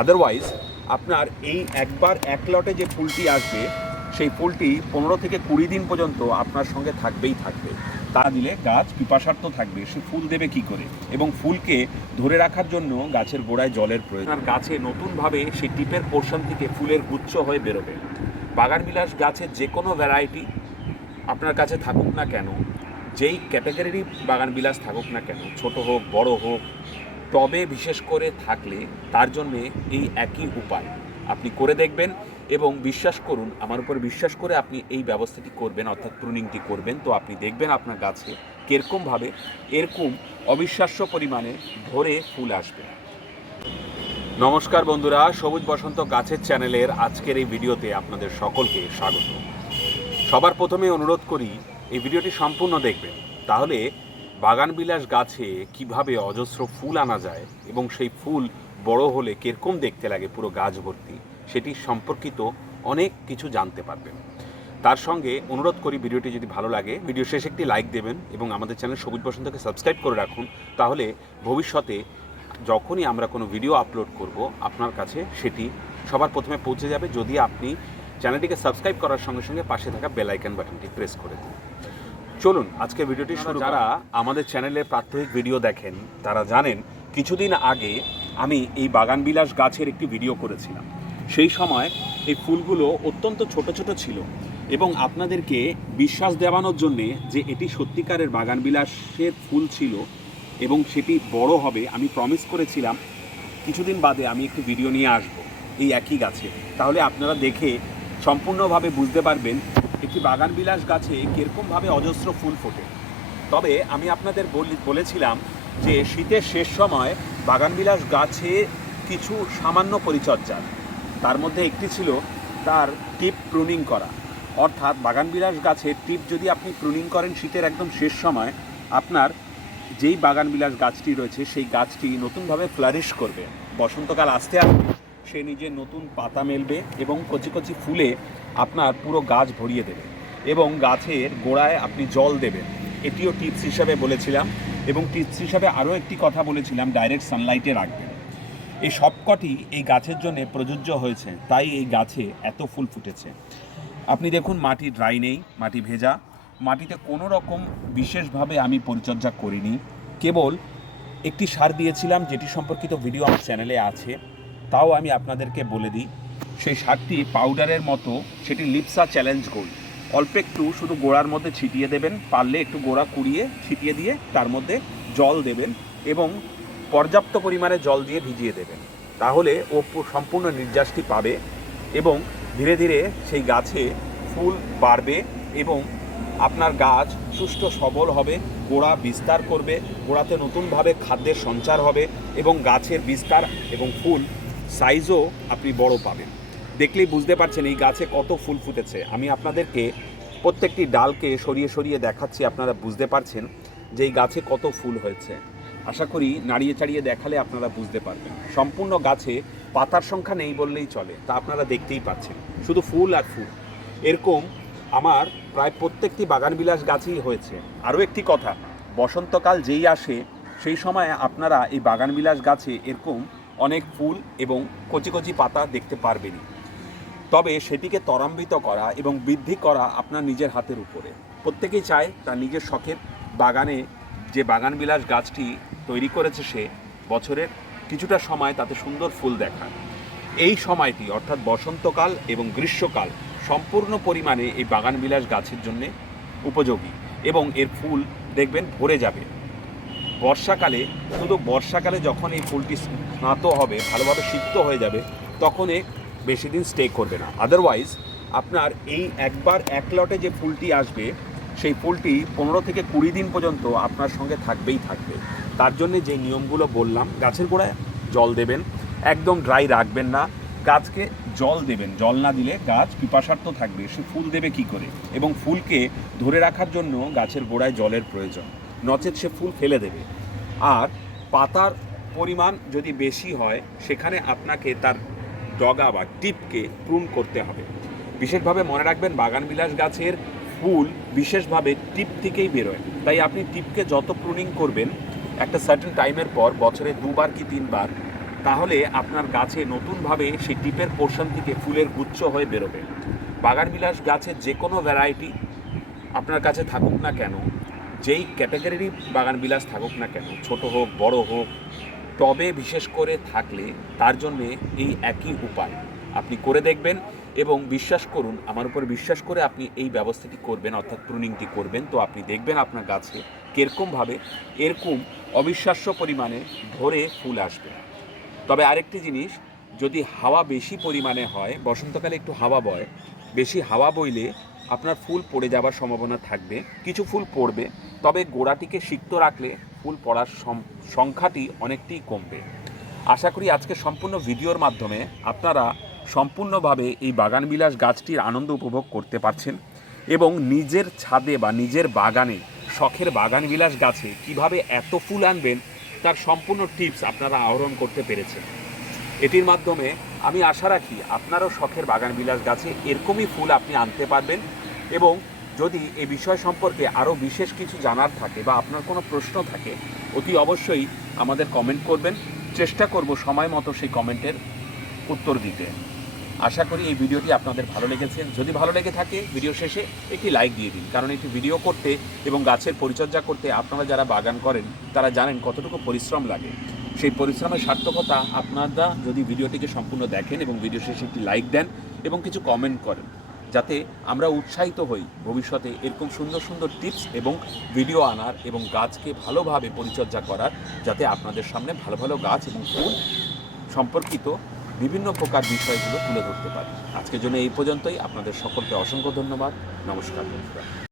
Otherwise আপনার এই একবার এক লটে যে ফুলটি আসবে, সেই ফুলটি পনেরো থেকে কুড়ি দিন পর্যন্ত আপনার সঙ্গে থাকবেই থাকবে। তা দিলে গাছ পিপাসার্থ থাকবে। সে ফুল দেবে কি করে? এবং ফুলকে ধরে রাখার জন্য গাছের গোড়ায় জলের প্রয়োজন। আর গাছে নতুনভাবে সেই টিপের পোর্শন থেকে ফুলের গুচ্ছ হয়ে বেরোবে। বাগান বিলাস গাছের যে কোনো ভ্যারাইটি আপনার কাছে থাকুক না কেন, যেই ক্যাটাগরিরই বাগান বিলাস থাকুক না কেন, ছোট হোক, বড় হোক টবে বিশেষ করে থাকলে তার জন্যে এই একই উপায়। আপনি করে দেখবেন এবং বিশ্বাস করুন, আমার উপর বিশ্বাস করে আপনি এই ব্যবস্থাটি করবেন, অর্থাৎ প্রুনিংটি করবেন। তো আপনি দেখবেন আপনার গাছে কীরকমভাবে এরকম অবিশ্বাস্য পরিমাণে ভরে ফুল আসবে। নমস্কার বন্ধুরা, সবুজ বসন্ত গাছের চ্যানেলের আজকের এই ভিডিওতে আপনাদের সকলকে স্বাগত। সবার প্রথমে অনুরোধ করি, এই ভিডিওটি সম্পূর্ণ দেখবেন। তাহলে বাগান বিলাস গাছে কীভাবে অজস্র ফুল আনা যায় এবং সেই ফুল বড় হলে কীরকম দেখতে লাগে পুরো গাছ ভর্তি, সেটি সম্পর্কিত অনেক কিছু জানতে পারবেন। তার সঙ্গে অনুরোধ করি ভিডিওটি যদি ভালো লাগে ভিডিও শেষে একটি লাইক দেবেন এবং আমাদের চ্যানেল সবুজ বসন্তকে সাবস্ক্রাইব করে রাখুন, তাহলে ভবিষ্যতে যখনই আমরা কোনো ভিডিও আপলোড করব, আপনার কাছে সেটি সবার প্রথমে পৌঁছে যাবে। যদি আপনি চ্যানেলটিকে সাবস্ক্রাইব করার সঙ্গে সঙ্গে পাশে থাকা বেলাইকান বাটনটি প্রেস করে দিন। চলুন আজকে ভিডিওটি শুরু যারা আমাদের চ্যানেলে প্রাত্যহিক ভিডিও দেখেন তারা জানেন কিছুদিন আগে আমি এই বাগান বিলাস গাছের একটি ভিডিও করেছিলাম। সেই সময় এই ফুলগুলো অত্যন্ত ছোট ছোট ছিল এবং আপনাদেরকে বিশ্বাস দেওয়ানোর জন্যে যে এটি সত্যিকারের বাগান বিলাসের ফুল ছিল এবং সেটি বড় হবে আমি প্রমিস করেছিলাম কিছুদিন বাদে আমি একটি ভিডিও নিয়ে আসব এই একই গাছে। তাহলে আপনারা দেখে সম্পূর্ণভাবে বুঝতে পারবেন একটি বাগান বিলাস গাছে কীরকমভাবে অজস্র ফুল ফোটে। তবে আমি আপনাদের বলি- বলেছিলাম যে শীতের শেষ সময় বাগান বিলাস গাছে কিছু সামান্য পরিচর্যা। তার মধ্যে একটি ছিল তার টিপ প্রুনিং করা। অর্থাৎ বাগান বিলাস গাছের টিপ যদি আপনি প্রুনিং করেন শীতের একদম শেষ সময়, আপনার যেই বাগান বিলাস গাছটি রয়েছে সেই গাছটি নতুনভাবে ফ্লারিশ করবে। বসন্তকাল আসতে আসতে সে নিজের নতুন পাতা মেলবে এবং কচি কচি ফুলে আপনার পুরো গাছ ভরিয়ে দেবে এবং গাছের গোড়ায় আপনি জল দেবেন। এটিও টিপস হিসাবে বলেছিলাম এবং টিপস হিসাবে আরও একটি কথা বলেছিলাম ডাইরেক্ট সানলাইটে রাখবেন। এই সবকটি এই গাছের জন্য প্রযোজ্য হয়েছে, তাই এই গাছে এত ফুল ফুটেছে। আপনি দেখুন, মাটি ড্রাই নেই, মাটি ভেজা। মাটিতে কোনো রকম বিশেষভাবে আমি পরিচর্যা করিনি। কেবল একটি সার দিয়েছিলাম, যেটি সম্পর্কিত ভিডিও আমার চ্যানেলে আছে। তাও আমি আপনাদেরকে বলে দিই। সেই সারটি পাউডারের মতো সেটি লিপসা চ্যালেঞ্জ গোল্ড অল্প একটু শুধু গোড়ার মধ্যে ছিটিয়ে দেবেন, পারলে একটু গোড়া কুড়িয়ে ছিটিয়ে দিয়ে তার মধ্যে জল দেবেন এবং পর্যাপ্ত পরিমাণে জল দিয়ে ভিজিয়ে দেবেন। তাহলে ও সম্পূর্ণ নির্যাসটি পাবে এবং ধীরে ধীরে সেই গাছে ফুল বাড়বে এবং আপনার গাছ সুষ্ঠু সবল হবে, গোড়া বিস্তার করবে, গোড়াতে নতুনভাবে খাদ্যের সঞ্চার হবে এবং গাছের বিস্তার এবং ফুল সাইজও আপনি বড় পাবেন। দেখলেই বুঝতে পারছেন এই গাছে কত ফুল ফুটেছে। আমি আপনাদেরকে প্রত্যেকটি ডালকে সরিয়ে সরিয়ে দেখাচ্ছি, আপনারা বুঝতে পারছেন যে এই গাছে কত ফুল হয়েছে। আশা করি নাড়িয়ে চাড়িয়ে দেখালে আপনারা বুঝতে পারবেন। সম্পূর্ণ গাছে পাতার সংখ্যা নেই বললেই চলে, তা আপনারা দেখতেই পাচ্ছেন। শুধু ফুল আর ফুল। এরকম আমার প্রায় প্রত্যেকটি বাগান বিলাস গাছেই হয়েছে। আরও একটি কথা, বসন্তকাল যেই আসে, সেই সময় আপনারা এই বাগান বিলাস গাছে এরকম অনেক ফুল এবং কচি কচি পাতা দেখতে পারবেনই। তবে সেটিকে ত্বরান্বিত করা এবং বৃদ্ধি করা আপনার নিজের হাতের উপরে। প্রত্যেকেই চায় তার নিজের শখের বাগানে যে বাগান বিলাস গাছটি তৈরি করেছে সে বছরের কিছুটা সময় তাতে সুন্দর ফুল দেখা এই সময়টি, অর্থাৎ বসন্তকাল এবং গ্রীষ্মকাল, সম্পূর্ণ পরিমাণে এই বাগান বিলাস গাছের জন্য উপযোগী এবং এর ফুল দেখবেন ভরে যাবে। বর্ষাকালে, শুধু বর্ষাকালে যখন এই ফুলটি স্নাত হবে, ভালোভাবে সিক্ত হয়ে যাবে, তখন এ বেশি দিন স্টে করবে না। আদারওয়াইজ আপনার এই একবার এক লটে যে ফুলটি আসবে, সেই ফুলটি পনেরো থেকে কুড়ি দিন পর্যন্ত আপনার সঙ্গে থাকবেই থাকবে। তার জন্য যে নিয়মগুলো বললাম, গাছের গোড়ায় জল দেবেন, একদম ড্রাই রাখবেন না। গাছকে জল দেবেন, জল না দিলে গাছ পিপাসার্থ থাকবে। সে ফুল দেবে কি করে? এবং ফুলকে ধরে রাখার জন্য গাছের গোড়ায় জলের প্রয়োজন। নচেত সে ফুল ফেলে দেবে। আর পাতার পরিমাণ যদি বেশি হয়, সেখানে আপনাকে তার ডগা বা টিপকে প্রুন করতে হবে। বিশেষভাবে মনে রাখবেন, বাগান বিলাস গাছের ফুল বিশেষভাবে টিপ থেকেই বেরোয়। তাই আপনি টিপকে যত প্রুনিং করবেন একটা সার্টেন টাইমের পর, বছরে দুবার কি তিনবার, তাহলে আপনার গাছে নতুনভাবে সেই টিপের পোর্শন থেকে ফুলের গুচ্ছ হয়ে বেরোবে। বাগান বিলাস গাছের যে কোনো ভ্যারাইটি আপনার কাছে থাকুক না কেন, যেই ক্যাটাগরিরই বাগান বিলাস থাকুক না কেন, ছোট হোক, বড় হোক টবে বিশেষ করে থাকলে তার জন্যে এই একই উপায় আপনি করে দেখবেন এবং বিশ্বাস করুন, আমার উপর বিশ্বাস করে আপনি এই ব্যবস্থাটি করবেন, অর্থাৎ প্রুনিংটি করবেন। তো আপনি দেখবেন আপনার গাছে কীরকমভাবে এরকম অবিশ্বাস্য পরিমাণে ধরে ফুল আসবে। তবে আরেকটি জিনিস, যদি হাওয়া বেশি পরিমাণে হয়, বসন্তকালে একটু হাওয়া বয়, বেশি হাওয়া বইলে আপনার ফুল পড়ে যাওয়ার সম্ভাবনা থাকবে, কিছু ফুল পড়বে, তবে গোড়াটিকে সিক্ত রাখলে ফুল পড়ার সংখ্যাটি অনেকটাই কমবে। আশা করি আজকে সম্পূর্ণ ভিডিওর মাধ্যমে আপনারা সম্পূর্ণভাবে এই বাগানবিলাস গাছটির আনন্দ উপভোগ করতে পারছেন এবং নিজের ছাদে বা নিজের বাগানে শখের বাগানবিলাস গাছে কীভাবে এত ফুল আনবেন, তার সম্পূর্ণ টিপস আপনারা আহরণ করতে পেরেছেন। এটির মাধ্যমে আমি আশা রাখি আপনারও শখের বাগান বিলাস গাছে এরকমই ফুল আপনি আনতে পারবেন এবং যদি এ বিষয় সম্পর্কে আরও বিশেষ কিছু জানার থাকে বা আপনার কোনো প্রশ্ন থাকে, অতি অবশ্যই আমাদের কমেন্ট করবেন। চেষ্টা করব সময় মতো সেই কমেন্টের উত্তর দিতে। আশা করি এই ভিডিওটি আপনাদের ভালো লেগেছে। যদি ভালো লেগে থাকে ভিডিও শেষে একটি লাইক দিয়ে দিন। কারণ একটি ভিডিও করতে এবং গাছের পরিচর্যা করতে আপনারা যারা বাগান করেন, তারা জানেন কতটুকু পরিশ্রম লাগে। সেই পরিশ্রমের সার্থকতা আপনারা যদি ভিডিওটিকে সম্পূর্ণ দেখেন এবং ভিডিও শেষে একটি লাইক দেন এবং কিছু কমেন্ট করেন, যাতে আমরা উৎসাহিত হই ভবিষ্যতে এরকম সুন্দর সুন্দর টিপস এবং ভিডিও আনার এবং গাছকে ভালোভাবে পরিচর্যা করার, যাতে আপনাদের সামনে ভালো ভালো গাছ এবং ফুল সম্পর্কিত বিভিন্ন প্রকার বিষয়গুলো তুলে ধরতে পারি। আজকের জন্য এই পর্যন্তই। আপনাদের সকলকে অসংখ্য ধন্যবাদ। নমস্কার বন্ধুরা।